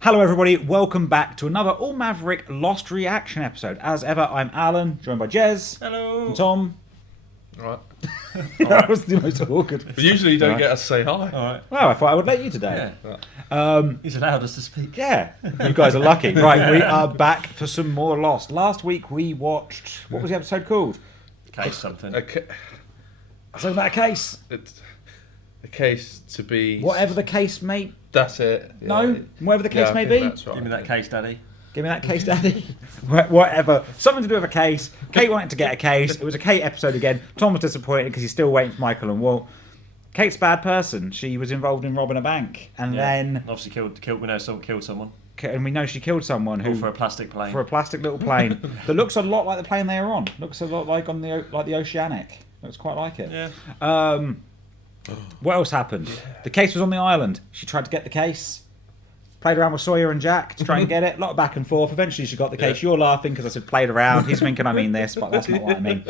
Hello everybody, welcome back to another All Maverick Lost Reaction episode. As ever, I'm Alan, joined by Jez. Hello. And Tom. Alright. That was the most awkward. But usually you don't get us to say hi. Alright. Well, I thought I would let you today. Yeah. He's allowed us to speak. Yeah, you guys are lucky. Right, we are back for some more Lost. Last week we watched, what was the episode called? Case something. Something about a case. It's a case to be... Whatever the case may... That's it. Yeah. No? Whatever the case I may think be? That's right. Give me that case, Daddy. Give me that case, Daddy. Whatever. Something to do with a case. Kate wanted to get a case. It was a Kate episode again. Tom was disappointed because he's still waiting for Michael and Walt. Kate's a bad person. She was involved in robbing a bank. And then... Obviously killed. We know someone killed someone. And we know she killed someone who... All for a plastic plane. For a plastic little plane. That looks a lot like the plane they were on. Looks a lot like on the Oceanic. Looks quite like it. Yeah. What else happened? The case was on the island. She tried to get the case. Played around with Sawyer and Jack to try and get it. A lot of back and forth. Eventually she got the case. Yeah. You're laughing because I said played around. He's thinking I mean this, but that's not what I mean.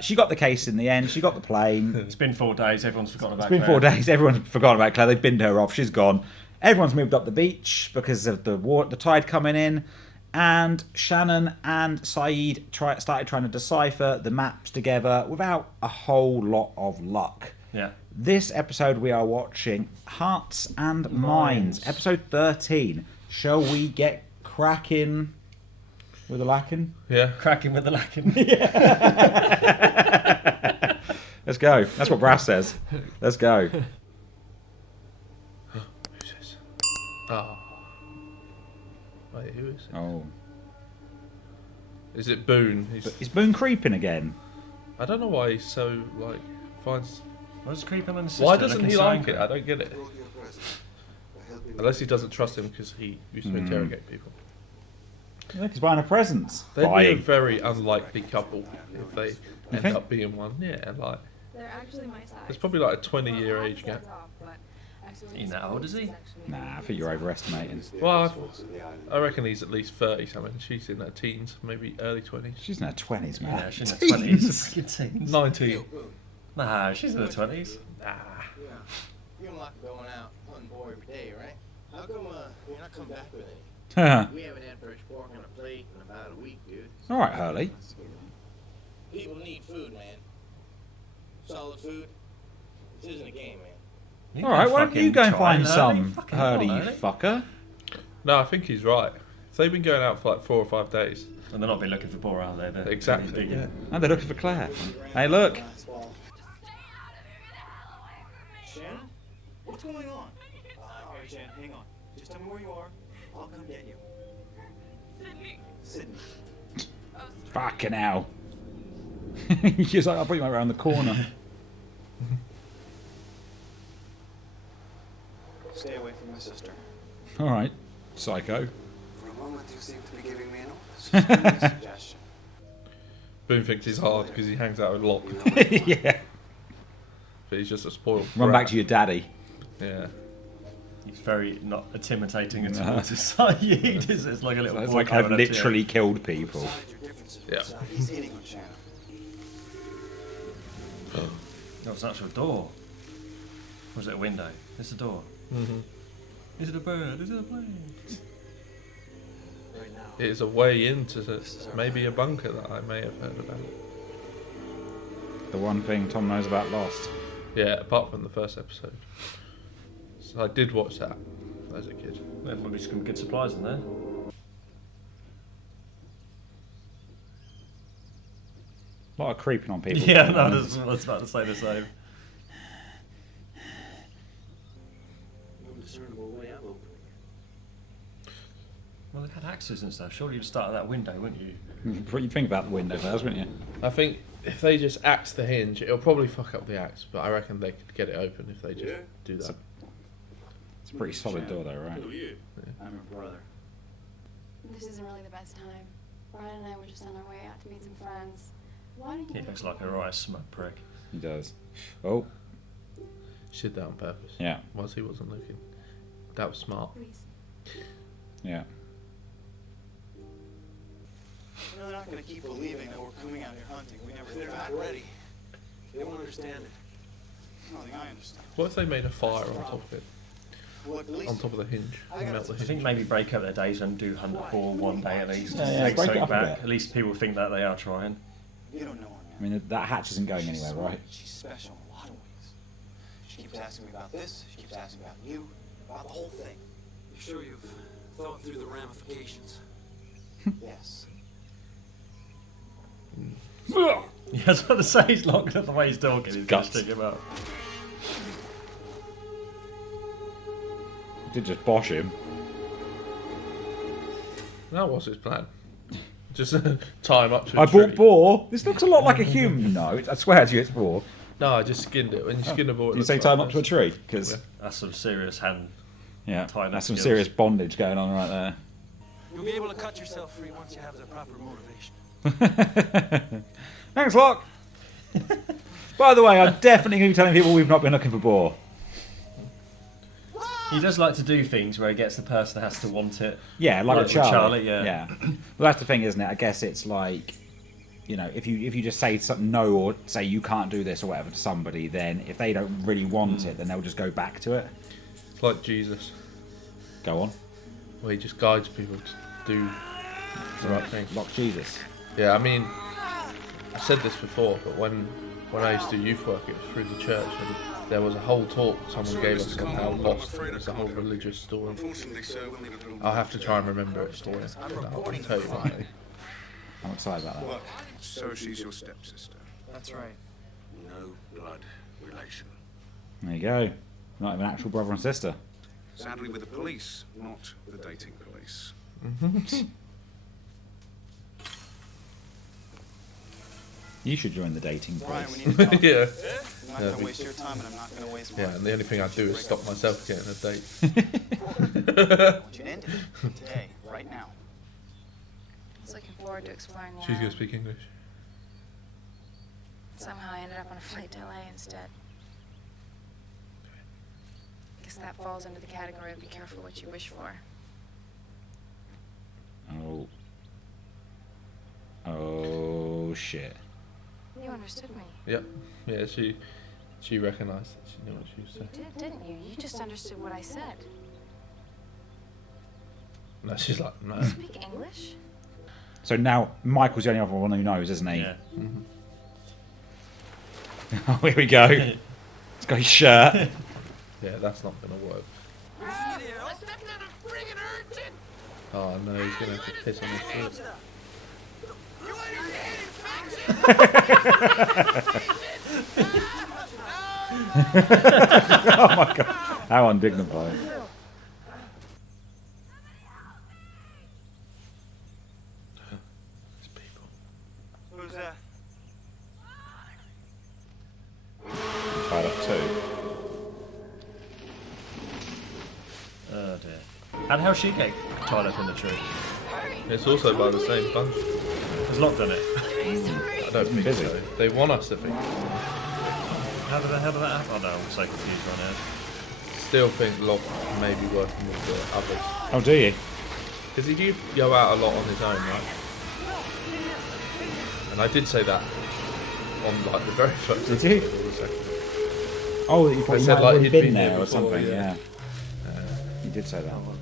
She got the case in the end. She got the plane. It's been 4 days. Everyone's forgotten about It's been 4 days. Everyone's forgotten about Claire. They've binned her off. She's gone. Everyone's moved up the beach because of the tide coming in. And Shannon and Saeed started trying to decipher the maps together without a whole lot of luck. Yeah. This episode we are watching Hearts and Minds, episode 13. Shall we get cracking with the lacking? Yeah. Cracking with the lacking. Let's go. That's what Brass says. Let's go. Who's this? Oh. Wait, who is it? Oh. Is it Boone? Is Boone creeping again? I don't know why he's so, like, finds... What's creeping on the sister? Why doesn't he looking so like angry? it? I don't get it. Unless he doesn't trust him because he used to interrogate people. Look, he's buying a present. They'd be a Buying. very unlikely couple if they end think? up being one. Yeah, like... They're actually my size. There's probably like a 20-year age gap. He's that old, is he? Nah, I think you're overestimating. Well, I reckon he's at least 30 something. She's in her teens, maybe early 20s. She's in her 20s, man. Yeah, she's in her 20s. Good teens. 19. Nah, she's in her 20s. Nah. Yeah. You don't like going out hunting boy every day, right? How come you're not coming back with any? We haven't had fresh pork on a plate in about a week, dude. All right, Hurley. People need food, man. Solid food. This isn't a game, man. All right, why don't you go and find some, Fucking Hurley, hell, you fucker? No, I think he's right. If they've been going out for like 4 or 5 days. And they're not been looking for Boar out there. They're Exactly. digging. Yeah. And they're looking for Claire. Hey, look. Shannon? What's going on? All right, Shannon, hang on. Just tell me where you are. I'll come get you. Sydney. Fucking hell. She's like, I'll put you around the corner. Stay away from my sister. All right, psycho. For a moment, you seem to be giving me an order. Suggestion. Boone thinks he's hard because he hangs out with Locke. Yeah. But he's just a spoiled Run brat. back to your daddy. Yeah. He's very not intimidating at all to Saeed. It's like a little It's boy like I've coming up to you. literally killed people. Besides your differences, Yeah. he's hitting on Shannon. No, it's an actual door. Or is it a window? It's a door. Mm-hmm. Is it a bird? Is it a plane? Right now. It is a way into maybe a bunker that I may have heard about. The one thing Tom knows about Lost. Yeah, apart from the first episode. So I did watch that as a kid. There's probably some good supplies in there. A lot of creeping on people. Yeah, no, I was about to say the same. No discernible way out open. Well, they had axes and stuff. Surely you'd start at that window, wouldn't you? You think about the window first, wouldn't you? I think if they just axe the hinge, it'll probably fuck up the axe, but I reckon they could get it open if they just do that. It's a pretty solid door, though, right? Who are you? I'm her brother. This isn't really the best time. Brian and I were just on our way out to meet some friends. Why don't you? He looks like a right smug prick. He does. Oh, She did that on purpose. yeah, Whilst he wasn't looking. That was smart. Please. yeah. You know, they're not going to keep believing that we're coming out here hunting. We never They're did not that. ready. They won't understand it. I don't think I understand. What if they made a fire on top of it? Look, at least on top of the hinge. And melt the I hinge. think maybe break up their days and do hunt for one day at least. Yeah, Take break it something up a back. bit. At least people think that they are trying. you don't know her, I man. mean, that hatch isn't going She's anywhere, smart. right? She's special in a lot of ways. She keeps asking me about this. She keeps asking me about you, about the whole thing. You sure you've thought through the ramifications? Yes. Yeah, I was about to say, he's locked up the way he's talking. He's going to Guts. stick him up. Did just bosh him. That was his plan. Just tie him up to a I tree. bought boar. This looks a lot like a human. No, I swear to you, it's boar. No, I just skinned it. When you skin a boar, it You looks say like tie him up this. to a tree? Because Yeah. That's some serious hand. yeah, Tying up that's some skills. serious bondage going on right there. You'll be able to cut yourself free once you have the proper motivation. Thanks, Locke. By the way, I'm definitely going to be telling people we've not been looking for boar. He does like to do things where he gets the person that has to want it. Yeah, like Like with with Charlie. Charlie, yeah. Yeah. Well, that's the thing, isn't it? I guess it's like, you know, if you just say something no or say you can't do this or whatever to somebody, then if they don't really want it, then they'll just go back to it. It's like Jesus, Go on. where he just guides people to do the right thing. Locke Jesus. Yeah, I mean, I said this before, but when I used to do youth work, it was through the church, and there was a whole talk someone gave us on how lost it was, a whole religious story. Unfortunately, sir, we'll need a little I'll have to try and remember it for you. I'll tell you what. I'm excited about that. Look, so she's your stepsister. That's right. No blood relation. There you go. Not even actual brother and sister. Sadly, with the police, not the dating police. You should join the dating Brian, we police. need to talk. Yeah. I'm not going to waste your time, and I'm not going to waste mine. Yeah, and the only thing I do is stop myself getting a date. I want you to end it today, right now. I was looking forward to exploring the She's gonna island. speak English. Somehow I ended up on a flight to LA instead. Guess that falls under the category of be careful what you wish for. Oh. Oh, shit. You understood me. Yep. Yeah, she recognised it. She knew what she was saying. You did, didn't you? You just understood what I said. No, she's like, no. You speak English? So now Michael's the only other one who knows, isn't he? Yeah. Oh, here we go. He's got his shirt. Yeah, that's not gonna work. Oh no, he's gonna have to piss on his foot. Oh my god. How undignified. These people. Who's that? Tied up too. Oh dear. And how'd she get tied up in the tree? It's also by the same bunch. Has Locke done it? I don't think Busy. so. They want us to think. How did that happen? Oh no, I'm so confused right now. Still think Locke may be working with the others. Oh, do you? Because he did go out a lot on his own, right? And I did say that on like the very first Did you? episode or the second. Oh, you thought They he said, might like, have he'd been been there here or before, something, yeah. yeah. You did say that. What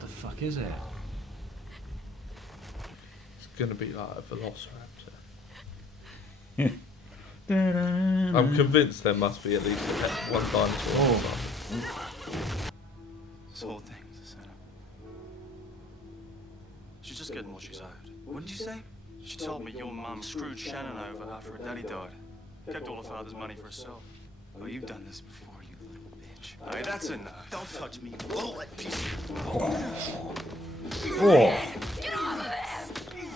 the fuck is it? It's gonna be like a velociraptor. Yeah. I'm convinced there must be at least one dinosaur. This whole thing is a setup. She's just getting what she's owed. What did you say? She told me your mum screwed Shannon over after her daddy died. Kept all her father's money for herself. Oh, you've done this before, you little bitch. Hey, that's enough. Don't touch me, you bullet piece of... Oh,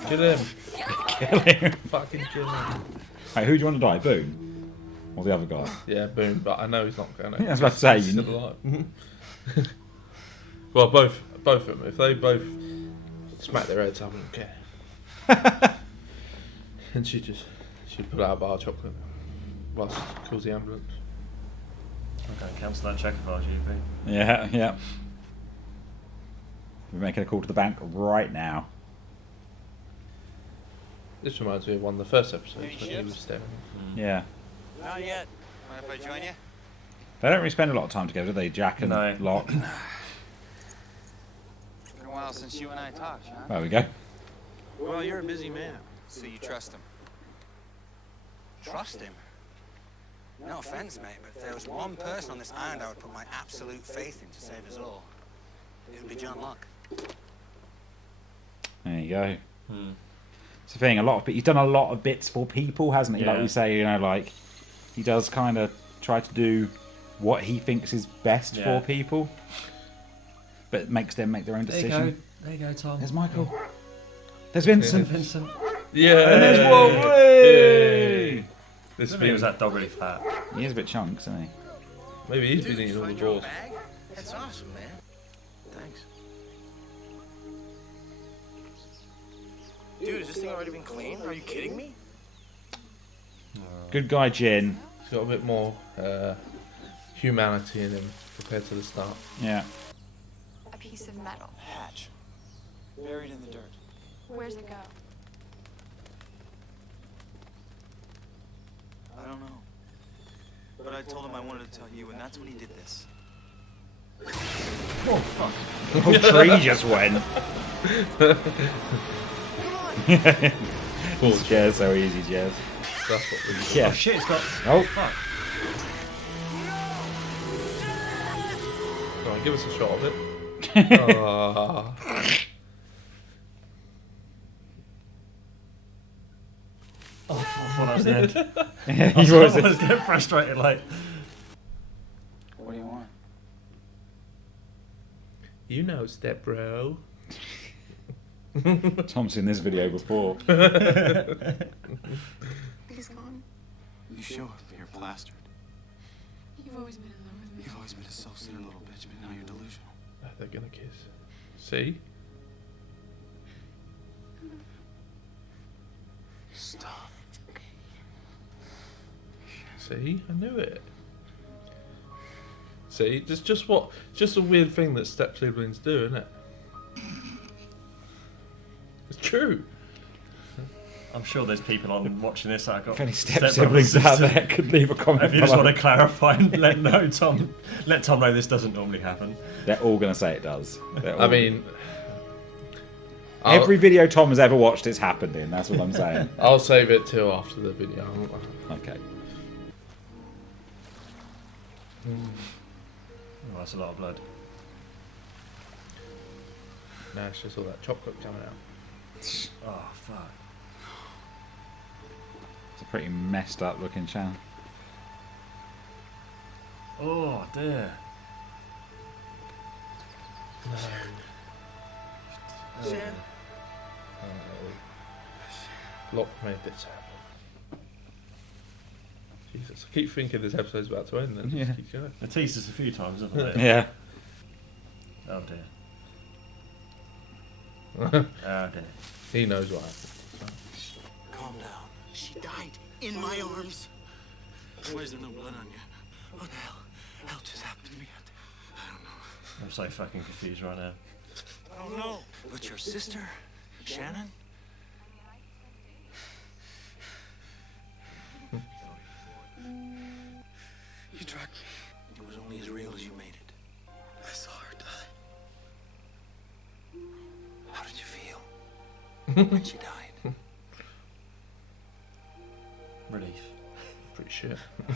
Kill him! kill him. Fucking kill him! Hey, who do you want to die? Boone? Or the other guy? Yeah, boom. But I know he's not going to. I was about to say, He's you still alive. Well, both of them. If they both smack their heads, I wouldn't care. And she'd put out a bar of chocolate whilst she calls the ambulance. Okay, cancel that check if I was you, Pete. Yeah, yeah. We're making a call to the bank right now. This reminds me of one of the first episodes when he was staring. Yeah. Not yet. Mind if I join you? They don't really spend a lot of time together, do they, Jack and No. Locke? It's been a while since you and I talked, Sean. There we go. Well, you're a busy man. So you trust him? Trust him. No offense, mate, but if there was one person on this island I would put my absolute faith in to save us all, it would be John Locke. There you go. It's the thing, he's done a lot of bits for people, hasn't he? Like Yeah. we say, like, he does kind of try to do what he thinks is best for people, but makes them make their own decision. There you go, Tom. There's Michael. There's Vincent. Vincent. Yeah. And there's Wally. This Maybe was that dog really fat? He is a bit chunks, isn't he? Maybe he's been eating all the balls. Bag? That's awesome, man. Thanks. Dude, has this thing already been cleaned? Are you kidding me? Good guy, Jin. He's got a bit more humanity in him compared to the start. Yeah. A piece of metal. Hatch. Buried in the dirt. Where's it go? I don't know. But I told him I wanted to tell you, and that's when he did this. Oh, fuck. The whole tree just went. Cool. Jazz, so easy, Jazz. That's what we Yeah. Oh, shit, it's got... Oh. fuck. Go on, give us a shot of it. Ah. Oh, I thought that was the end. Yeah, I he was was. getting frustrated, like... What do you want? You know, step bro. Tom's seen this video before. He's gone. You sure? You're plastered. You've always been in love with me. You've always been a self-centered little bitch, but now you're delusional. They're gonna kiss. See? Stop. See? I knew it. See? It's just a weird thing that step siblings do, isn't it? It's true. I'm sure there's people on watching this that have got If any step stepbrothers siblings and out sisters. there could leave a comment If you just below. want to clarify and let Tom know this doesn't normally happen. They're all going to say it does. I mean, every video Tom has ever watched, it's happened in. That's what I'm saying. I'll save it till after the video. Okay. Oh, that's a lot of blood. Now it's just all that chocolate coming out. Oh, fuck. It's a pretty messed up looking channel. Oh, dear. Sam? Locke made this happen. Jesus, I keep thinking this episode's about to end and it Yeah. just keeps going. They teased us a few times, haven't they? Yeah. Oh, dear. Oh, dear. He knows what happened. Calm down. She died in my arms. Why is there no blood on you? What the hell? Hell just happened to me out there. I don't know. I'm so fucking confused right now. I don't know. But your sister, Shannon? You drugged me. It was only as real as you made it. I saw her die. How did you feel when she died? Relief. Pretty shit. I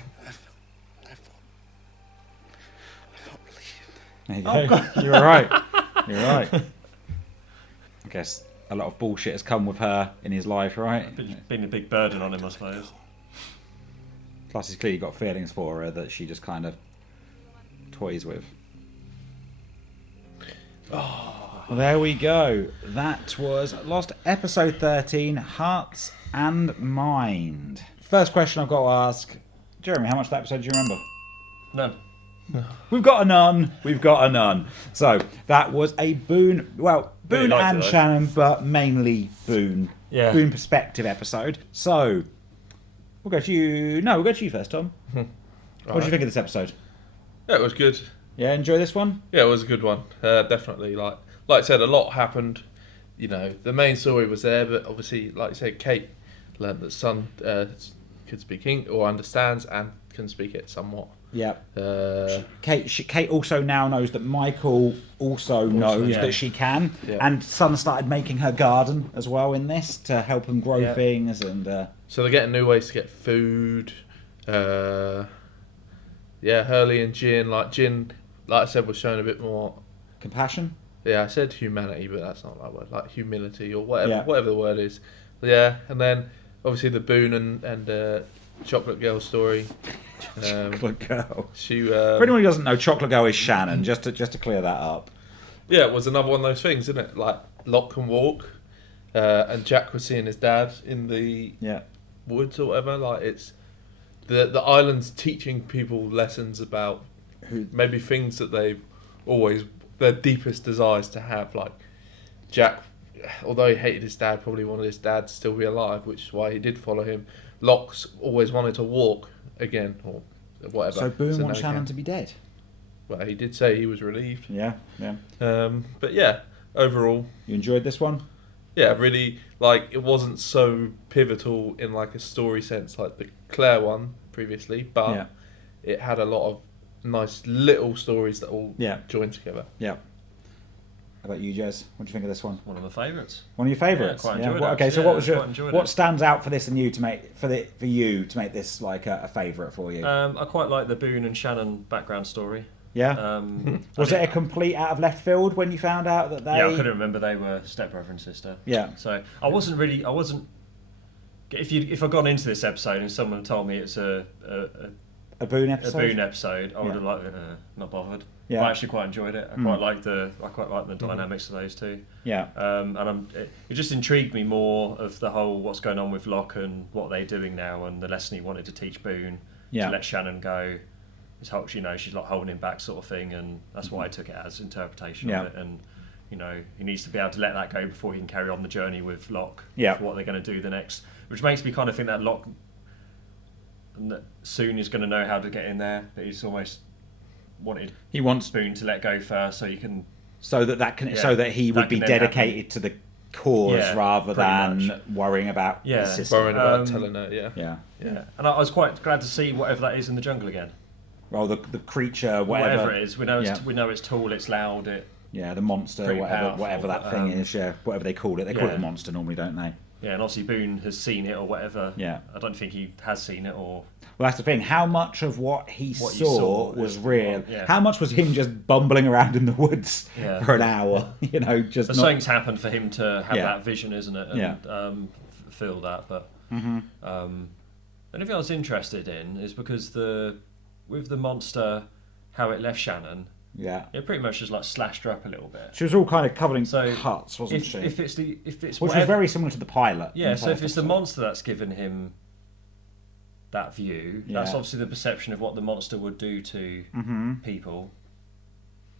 felt relieved. There you go. You're right. You're right. I guess a lot of bullshit has come with her in his life, right? Been a big burden on him, I suppose. Plus, he's clearly got feelings for her that she just kind of toys with. Oh. Well, there we go. That was Lost episode 13, Hearts and Mind. First question I've got to ask, Jeremy, how much of that episode do you remember? None. We've got a none. We've got a none. So that was a Boone, well, Really Boone liked and it, though. Shannon, but mainly Boone. Yeah. Boone perspective episode. So we'll go to you. No, we'll go to you first, Tom. What did you think of this episode? Yeah, it was good. Yeah, enjoy this one. Yeah, it was a good one. Definitely, like like I said, a lot happened. You know, the main story was there, but obviously, like I said, Kate learned that Son could speak or understands and can speak it somewhat. Yeah. Kate also now knows that Michael also knows that she can, and Son started making her garden as well in this to help him grow things, and so they're getting new ways to get food. Hurley and Jin, like I said, was showing a bit more compassion. Yeah, I said humanity, but that's not the right word. Like humility or whatever the word is. Yeah, and then obviously the Boone and Chocolate Girl story. Chocolate Girl. She. For anyone who doesn't know, Chocolate Girl is Shannon. Just to clear that up. Yeah, it was another one of those things, isn't it? Like Locke can walk, and Jack was seeing his dad in the woods or whatever. Like it's the island's teaching people lessons about maybe things that they've always their deepest desires to have. Like Jack, although he hated his dad, probably wanted his dad to still be alive, which is why he did follow him. Locke's always wanted to walk again, or whatever. So Boone wants Shannon to be dead? Well, he did say he was relieved. Yeah. But yeah, overall... You enjoyed this one? Yeah, really, like, it wasn't so pivotal in, like, a story sense like the Claire one previously, but it had a lot of nice little stories that all joined together. Yeah. How about you, Jez? What do you think of this one? One of my favourites. One of your favourites? Yeah, quite enjoyed it. Okay, so Yeah, what stands out for this and you to make for you to make this like a favourite for you? I quite like the Boone and Shannon background story. Yeah. Was it a complete out of left field when you found out that they? Yeah, I couldn't remember they were stepbrother and sister. Yeah. So I wasn't. If I'd gone into this episode and someone told me it's a Boone episode, I would have like not bothered. Yeah. I actually quite enjoyed it. I quite liked the dynamics of those two. Yeah. And it just intrigued me more of the whole what's going on with Locke and what they're doing now, and the lesson he wanted to teach Boone to let Shannon go. This whole, she's like holding him back sort of thing, and that's what I took it as interpretation of it. And he needs to be able to let that go before he can carry on the journey with Locke for what they're going to do the next. Which makes me kind of think that Locke soon is going to know how to get in there, but he's almost he wants Boone to let go first so he can so that he would be dedicated to the cause rather than worrying about the system. Worrying about telling her yeah. And I was quite glad to see whatever that is in the jungle again. Well, the creature, whatever it is, we know it's tall, it's loud, the monster, whatever that thing is, whatever they call it. They call it a monster normally, don't they? Yeah, and obviously Boone has seen it or whatever. Yeah. I don't think he has seen it or... Well, that's the thing. How much of what he saw was real? Yeah. How much was him just bumbling around in the woods for an hour? But something's happened for him to have that vision, isn't it? And feel that. But anything I was interested in is because with the monster, how it left Shannon... Yeah, it pretty much just like slashed her up a little bit. She was all kind of covered in cuts, wasn't she? Which was very similar to the pilot. Yeah, so if it's the monster that's given him that view, that's obviously the perception of what the monster would do to people.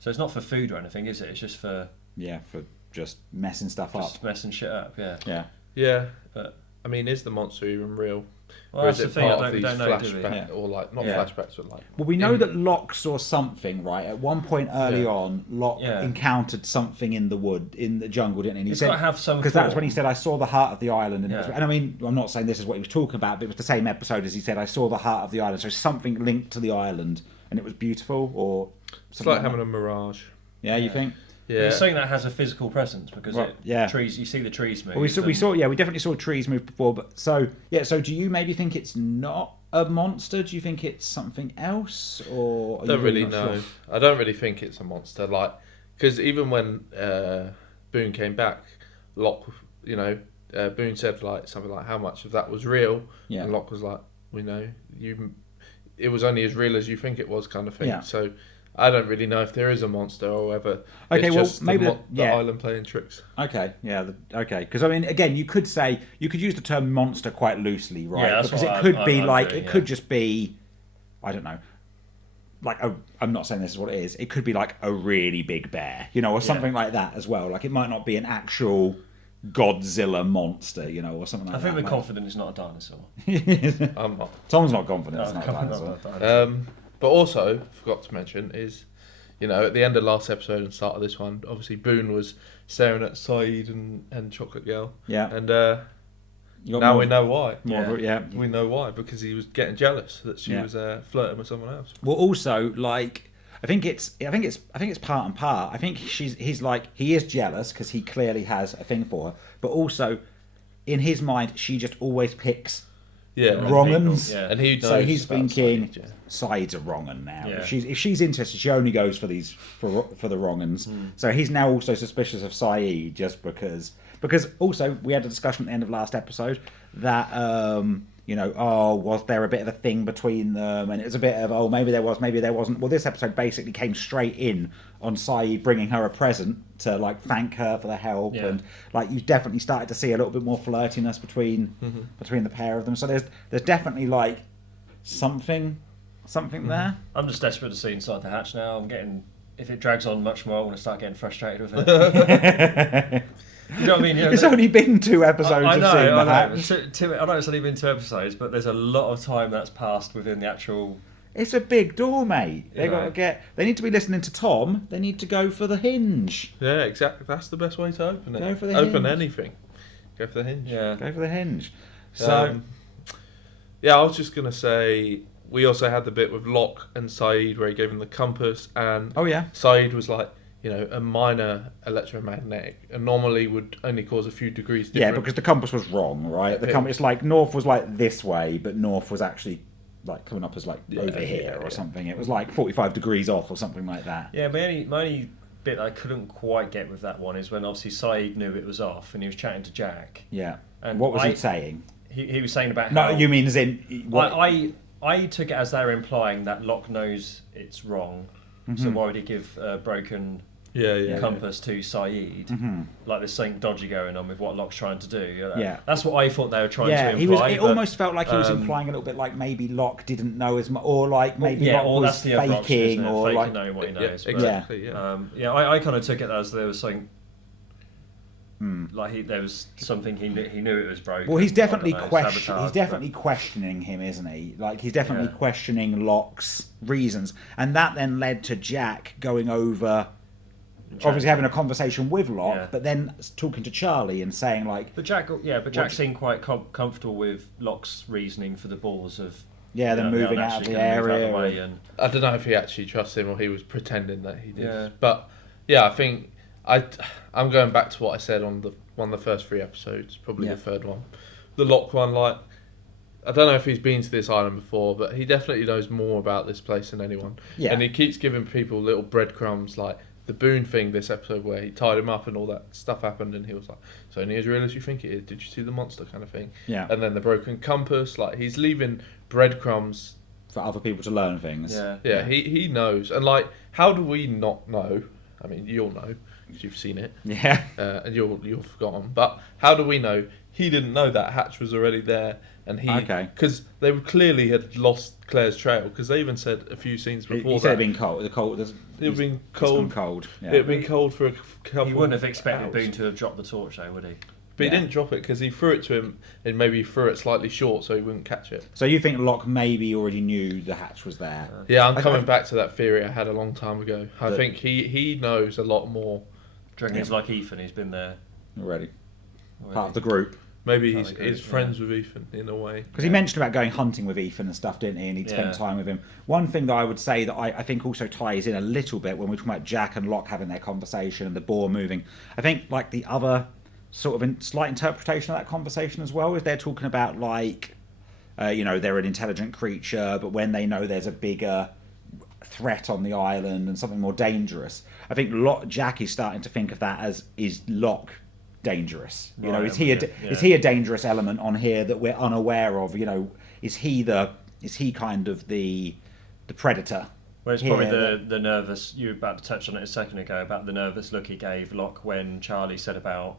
So it's not for food or anything, is it? It's just for for just messing stuff up, messing shit up. Yeah. But I mean, is the monster even real? Well, that's the thing. We don't know, do we? Or like not flashbacks, but like. Well, we know that Locke saw something, right? At one point early on, Locke encountered something in the jungle, didn't he? And he got to have some. Because that's when he said, "I saw the heart of the island." And I mean, I'm not saying this is what he was talking about, but it was the same episode as he said, "I saw the heart of the island." So something linked to the island, and it was beautiful, or it's like having a mirage. Yeah, you think? Yeah, it's something that has a physical presence because trees. You see the trees move. Well, we definitely saw trees move before. But so do you maybe think it's not a monster? Do you think it's something else, or I don't really know? Sure? I don't really think it's a monster. Like, because even when Boone came back, Locke, Boone said like something like, "How much of that was real?" Yeah. And Locke was like, "We know it was only as real as you think it was," kind of thing. Yeah. So. I don't really know if there is a monster or whatever. Okay, it's just maybe the island playing tricks. Okay, because I mean, again, you could use the term monster quite loosely, right? Yeah, because it could be it could just be, I don't know, like I'm not saying this is what it is. It could be like a really big bear, or something like that as well. Like it might not be an actual Godzilla monster, or something like that. I think we're confident it's not a dinosaur. I'm not. Tom's not confident it's not a dinosaur. But also, forgot to mention is, you know, at the end of last episode and start of this one, obviously Boone was staring at Saeed and Chocolate Girl. Yeah. And now we know why. Yeah. We know why, because he was getting jealous that she was flirting with someone else. Well, also, like, I think it's part and part. I think he's like, he is jealous because he clearly has a thing for her, but also in his mind, she just always picks wrong uns. Yeah. And he knows so he's about thinking Saeed, Saeed's a wrong un now. Yeah. If she's interested, she only goes for the wrong uns. So he's now also suspicious of Saeed just because also we had a discussion at the end of last episode that was there a bit of a thing between them, and it was a bit of maybe there was, maybe there wasn't. Well, this episode basically came straight in on Saeed bringing her a present to like thank her for the help, and like you've definitely started to see a little bit more flirtiness between the pair of them. So there's definitely like something there. I'm just desperate to see inside the hatch now. If it drags on much more, I'm going to start getting frustrated with it. You know what I mean? It's only been 2 episodes of seeing the hatch. I know it's only been 2 episodes, but there's a lot of time that's passed within the actual... It's a big door, mate. They need to be listening to Tom. They need to go for the hinge. Yeah, exactly. That's the best way to open it. Go for the open hinge. anything. Go for the hinge. Yeah. Go for the hinge. So, I was just gonna say we also had the bit with Locke and Saeed where he gave him the compass, and Saeed was like, a minor electromagnetic, and normally would only cause a few degrees different. Yeah, because the compass was wrong, right? The compass, like, north was like this way, but north was actually like coming up as like over here or something. It was like 45 degrees off or something like that. Yeah, my only bit I couldn't quite get with that one is when obviously Saeed knew it was off and he was chatting to Jack. Yeah. And what was he saying? He was saying about how... No, you mean as in... I took it as they were implying that Locke knows it's wrong, so why would he give a broken compass to Saeed? Like there's something dodgy going on with what Locke's trying to do. That's what I thought they were trying to imply. It almost felt like he was implying a little bit like maybe Locke didn't know as much, or like maybe Locke was faking, or faking like knowing what he knows. Exactly. I kind of took it as there was something. Like there was something he knew it was broken. Well, he's definitely questioning him, isn't he? Like he's definitely questioning Locke's reasons, and that then led to Jack going over, obviously having a conversation with Locke, but then talking to Charlie and saying like. But Jack seemed quite comfortable with Locke's reasoning for the balls of. Yeah, them moving out of the area. I don't know if he actually trusts him or he was pretending that he did. Yeah. But I think. I'm going back to what I said on one of the first 3 episodes, probably the third one. The Locke one, like, I don't know if he's been to this island before, but he definitely knows more about this place than anyone. Yeah. And he keeps giving people little breadcrumbs, like the Boone thing this episode where he tied him up and all that stuff happened, and he was like, it's only as real as you think it is. Did you see the monster kind of thing? Yeah. And then the broken compass, like, he's leaving breadcrumbs for other people to learn things. Yeah. He knows. And, like, how do we not know? I mean, you'll know. You've seen it, and you're forgotten. But how do we know he didn't know that hatch was already there? And because they clearly had lost Claire's trail. Because they even said a few scenes before. He said it'd been cold. It'd been cold. Yeah. It'd been cold for a couple. You wouldn't have expected Boone to have dropped the torch, though, would he? But he didn't drop it because he threw it to him, and maybe he threw it slightly short so he wouldn't catch it. So you think Locke maybe already knew the hatch was there? Yeah, I'm coming back to that theory I had a long time ago. I think he knows a lot more. Do you reckon he's like Ethan? He's been there already. Part of the group. Maybe he's friends with Ethan in a way. Because he mentioned about going hunting with Ethan and stuff, didn't he? And he'd spend time with him. One thing that I would say that I think also ties in a little bit when we're talking about Jack and Locke having their conversation and the boar moving. I think like the other sort of slight interpretation of that conversation as well is they're talking about like, they're an intelligent creature, but when they know there's a bigger threat on the island and something more dangerous, I think Jack is starting to think of that as, is Locke dangerous? Is he a dangerous element on here that we're unaware of? Is he kind of the predator? Well, it's probably the nervous. You were about to touch on it a second ago about the nervous look he gave Locke when Charlie said about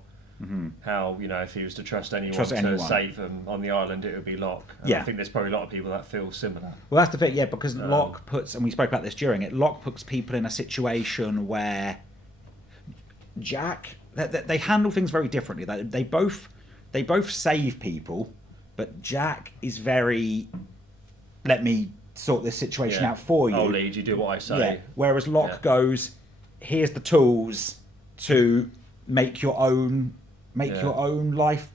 how if he was to trust anyone to save him on the island, it would be Locke. And I think there's probably a lot of people that feel similar. Well, that's the thing, because Locke puts, and we spoke about this during it, Locke puts people in a situation where Jack, they handle things very differently. They both save people, but Jack is very, let me sort this situation out for you. I'll lead you, do what I say. Yeah. Whereas Locke goes, here's the tools to make your own life,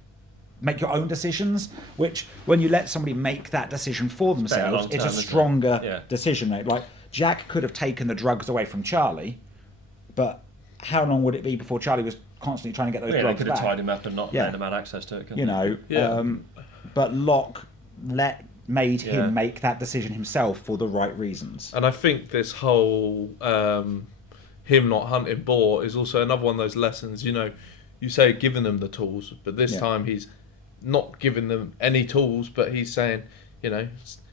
make your own decisions. Which, when you let somebody make that decision for themselves, it's a stronger decision. Right? Like Jack could have taken the drugs away from Charlie, but how long would it be before Charlie was constantly trying to get those drugs back? They could have tied him up and not let him have access to it. But Locke made him make that decision himself for the right reasons. And I think this whole him not hunting boar is also another one of those lessons. You know, you say giving them the tools, but this time he's not giving them any tools, but he's saying, you know,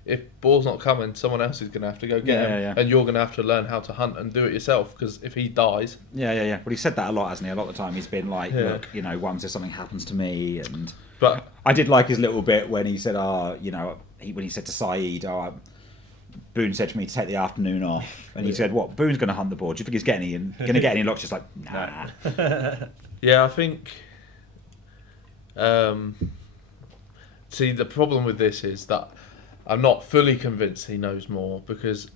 if boar's not coming, someone else is going to have to go get him, and you're going to have to learn how to hunt and do it yourself, because if he dies... Well, he said that a lot, hasn't he? A lot of the time he's been like, look, you know, once if something happens to me, and... But I did like his little bit when he said, you know, when he said to Saeed, Boone said to me to take the afternoon off, and he said, what, Boone's going to hunt the boar? Do you think he's going to get any? And Locke's just like, nah. Yeah, I think... see, the problem with this is that I'm not fully convinced he knows more, because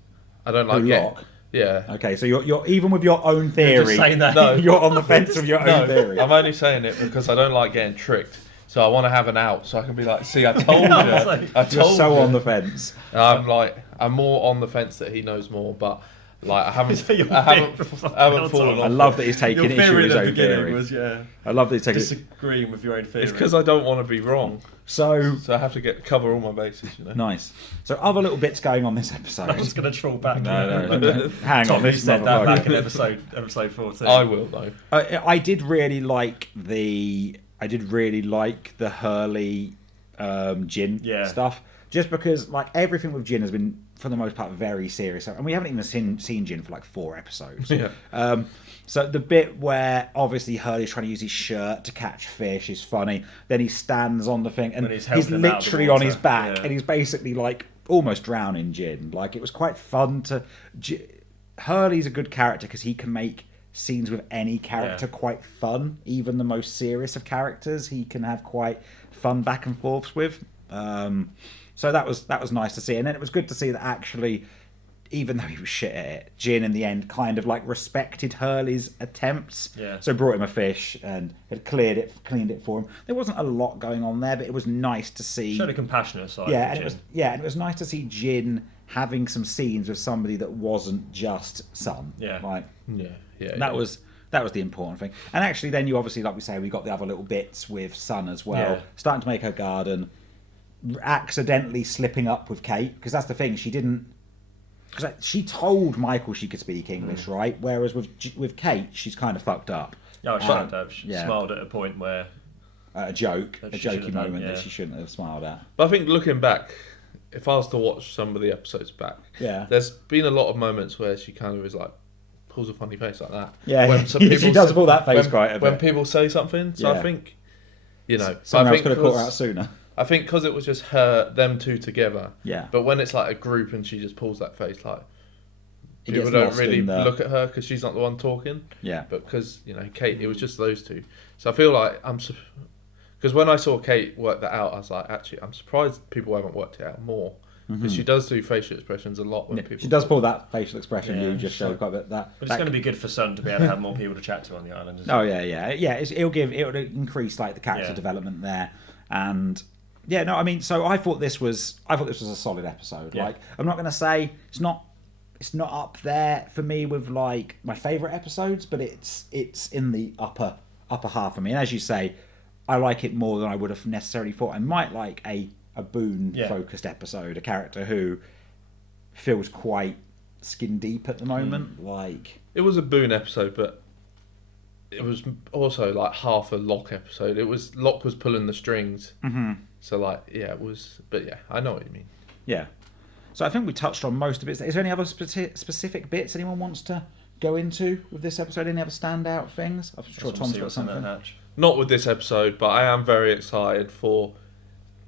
I don't like Locke? Yeah. Okay, so you're even with your own theory. You're just saying that. No. You're on the fence of your own theory. I'm only saying it because I don't like getting tricked. So I want to have an out, so I can be like, see, I told you. I told You're so you. on the fence. I'm more on the fence that he knows more, but like I haven't fallen I off. love that he's taking your issue with his own theory theory. was, I love that he's taking disagreeing with your own theory. It's because I don't want to be wrong. So I have to cover all my bases, you know. Nice. So other little bits going on this episode. I was going to troll back. No. Hang Tom, on, this you said that back in motherfucker. episode 14. I will though. I did really like the Hurley Jin stuff, just because like everything with Jin has been for the most part very serious, and we haven't even seen Jin for like 4 episodes. So the bit where obviously Hurley's trying to use his shirt to catch fish is funny. Then he stands on the thing and he's literally on his back and he's basically like almost drowning Jin. Like it was quite fun to. Hurley's a good character because he can make scenes with any character quite fun. Even the most serious of characters, he can have quite fun back and forths with. So that was nice to see, and then it was good to see that actually, even though he was shit at it, Jin in the end kind of like respected Hurley's attempts. So brought him a fish and had cleaned it for him. There wasn't a lot going on there, but it was nice to see. Showed a compassionate side. And it was nice to see Jin having some scenes with somebody that wasn't just Sun. That was the important thing. And actually then you obviously, like we say, we got the other little bits with Sun as well, starting to make her garden, accidentally slipping up with Kate, because that's the thing, because she told Michael she could speak English, right? Whereas with Kate, she's kind of fucked up. She shouldn't have. She smiled at a point where a jokey moment that she shouldn't have smiled at. But I think looking back, if I was to watch some of the episodes back, there's been a lot of moments where she kind of is like, pulls a funny face like that. When she does pull that face quite a bit. When people say something. So I think, you know. Someone else could have caught her out sooner. I think because it was just them two together. Yeah. But when it's like a group and she just pulls that face, like, people don't really look at her because she's not the one talking. Yeah. But because, you know, Kate, it was just those two. So I feel like because when I saw Kate work that out, I was like, actually, I'm surprised people haven't worked it out more. Because she does do facial expressions a lot when people. She does pull that facial expression you just showed quite a bit. But it's going to be good for Sun to be able to have more people to chat to on the island. It'll increase like the character development there, and so I thought this was a solid episode. Like I'm not going to say it's not up there for me with like my favourite episodes, but it's in the upper half for me. And as you say, I like it more than I would have necessarily thought. I might like a Boone focused episode, a character who feels quite skin deep at the moment. Like it was a Boone episode, but it was also like half a Locke episode. Locke was pulling the strings. So like it was, but I know what you mean. So I think we touched on most of it. Is there any other specific bits anyone wants to go into with this episode? Any other standout things? I'm sure Tom's got something. Not with this episode, but I am very excited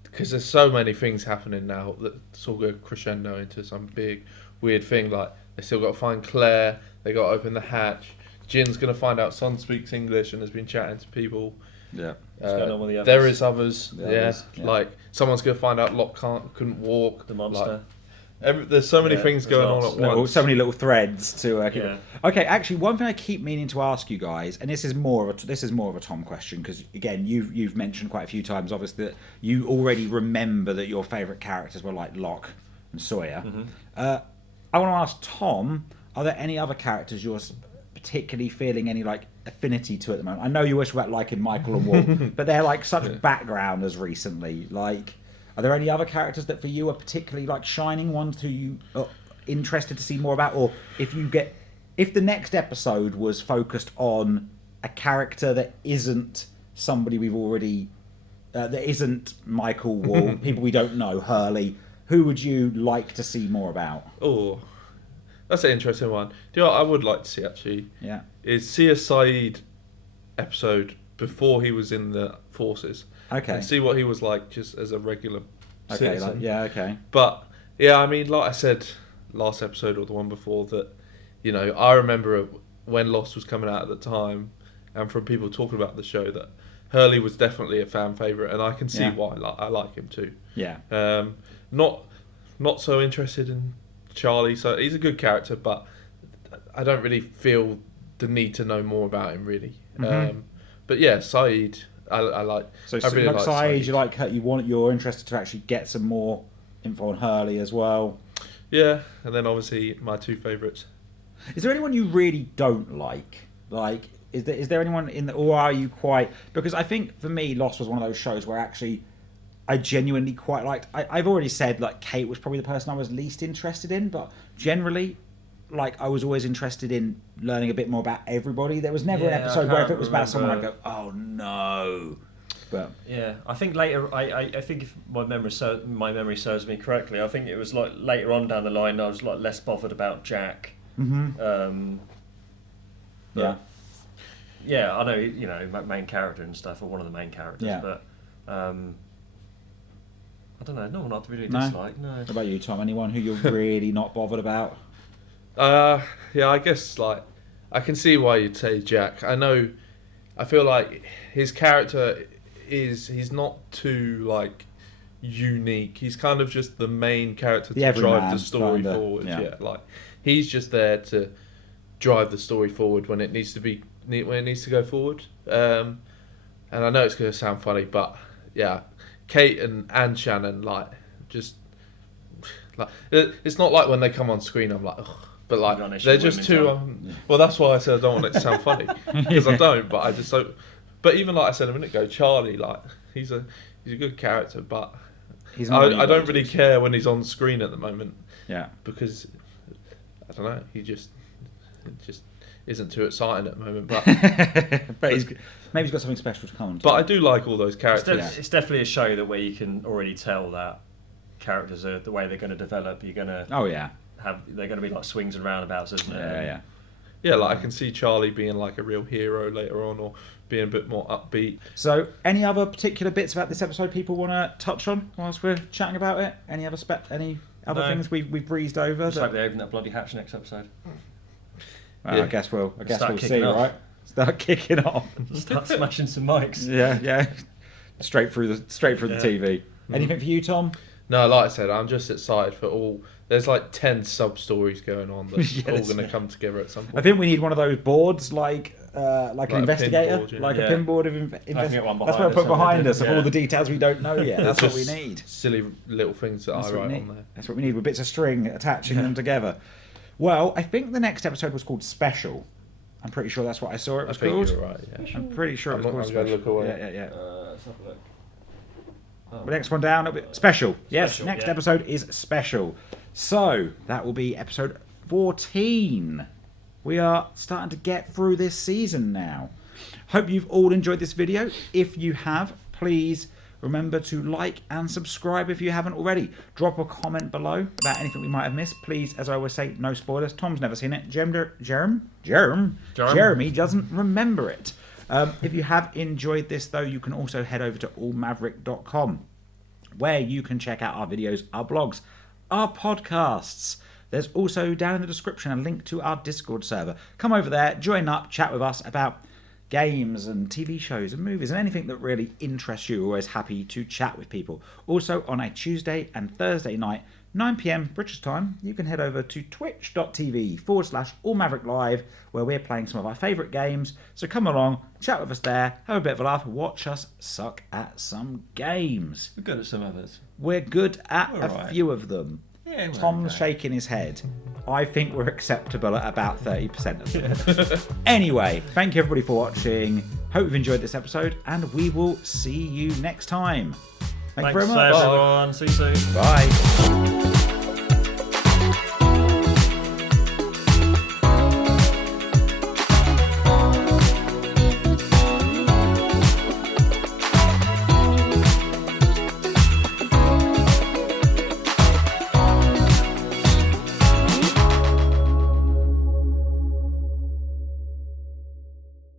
because there's so many things happening now that it's all going crescendo into some big weird thing. Like they still got to find Claire, they got to open the hatch. Jin's going to find out Sun speaks English and has been chatting to people. What's going on with the others? There is others. Like someone's going to find out Locke couldn't walk. The monster. There's so many things going on at once. So many little threads to. Okay, actually, one thing I keep meaning to ask you guys, and this is more of a Tom question, because again, you've mentioned quite a few times, obviously, that you already remember that your favourite characters were like Locke and Sawyer. Mm-hmm. I want to ask Tom: are there any other characters you're particularly feeling any like affinity to at the moment? I know you wish about liking Michael and Walt, but they're like such backgrounders recently. Like, are there any other characters that for you are particularly like shining ones who you are interested to see more about? Or if the next episode was focused on a character that isn't somebody we've already, that isn't Michael, Walt, people we don't know, Hurley, who would you like to see more about? Oh, that's an interesting one. Do you know what I would like to see, actually? Yeah. Is see a Saeed episode before he was in the forces. Okay. And see what he was like just as a regular citizen. Okay. But, yeah, I mean, like I said last episode or the one before, that, you know, I remember when Lost was coming out at the time, and from people talking about the show, that Hurley was definitely a fan favourite, and I can see why I like him too. Yeah. Not so interested in Charlie, so he's a good character, but I don't really feel the need to know more about him, really. Mm-hmm. But yeah, Saeed, I like. So I really like like Saeed, you're interested to actually get some more info on Hurley as well. Yeah, and then obviously my two favourites. Is there anyone you really don't like? Like, is there anyone or are you quite? Because I think for me, Lost was one of those shows where actually I genuinely quite liked. I've already said like Kate was probably the person I was least interested in, but generally, like I was always interested in learning a bit more about everybody. There was never an episode where if it was about someone, I'd go, oh no. But yeah, I think later. I think if my memory serves me correctly, I think it was like later on down the line I was like less bothered about Jack. Mm-hmm. Yeah, I know, you know, main character and stuff, or one of the main characters, but I don't know, no one I really dislike. No. What about you, Tom? Anyone who you're really not bothered about? Yeah, I guess like I can see why you'd say Jack. I feel like his character he's not too like unique. He's kind of just the main character to drive the story forward. Yeah, like he's just there to drive the story forward when it needs to go forward. And I know it's going to sound funny, but yeah, Kate and Shannon, like, just like it's not like when they come on screen I'm like, ugh, but like they're just too. Well, that's why I said I don't want it to sound funny, because I don't. But I just don't. But even like I said a minute ago, Charlie, like he's a good character, but I don't really care when he's on screen at the moment. Yeah, because I don't know, it just isn't too exciting at the moment. But but maybe he's got something special to come on. But I do like all those characters. It's definitely a show that where you can already tell that characters are the way they're going to develop. You're going to they're going to be like swings and roundabouts, isn't it? Yeah, like I can see Charlie being like a real hero later on, or being a bit more upbeat. So, any other particular bits about this episode people want to touch on whilst we're chatting about it? Any other things we've breezed over? Just hope they open that bloody hatch next episode. Well, I guess we'll see, right? Start kicking off. Start smashing some mics. Yeah. Straight through the TV. Anything for you, Tom? No, like I said, I'm just excited for all. There's like 10 sub stories going on that's all going to come together at some point. I think we need one of those boards, like an investigator, board, a pinboard of investigation. That's what I put behind us of all the details we don't know yet. That's what we need. Silly little things that I write on there. That's what we need, with bits of string attaching them together. Well, I think the next episode was called Special. I'm pretty sure that's what I saw it was called. You're right, yeah. I'm pretty sure it was called Special. Look away. Yeah. Let's have a look. The next one down, it'll be Special. Yes, next episode is Special. So, that will be episode 14. We are starting to get through this season now. Hope you've all enjoyed this video. If you have, please remember to like and subscribe if you haven't already. Drop a comment below about anything we might have missed. Please, as I always say, no spoilers. Tom's never seen it. Jeremy doesn't remember it. If you have enjoyed this, though, you can also head over to allmaverick.com, where you can check out our videos, our blogs, our podcasts. There's also down in the description a link to our Discord server. Come over there, join up, chat with us about games and TV shows and movies and anything that really interests you. We're always happy to chat with people. Also, on a Tuesday and Thursday night, 9 p.m. British time, you can head over to twitch.tv/AllMaverickLive, where we're playing some of our favourite games. So come along, chat with us there, have a bit of a laugh, watch us suck at some games. We're good at some others. We're good at We're a few of them. Yeah, Tom's shaking his head. I think we're acceptable at about 30% of them. Anyway, thank you everybody for watching. Hope you've enjoyed this episode, and we will see you next time. Thank you very much. Thanks, everyone. See you soon. Bye.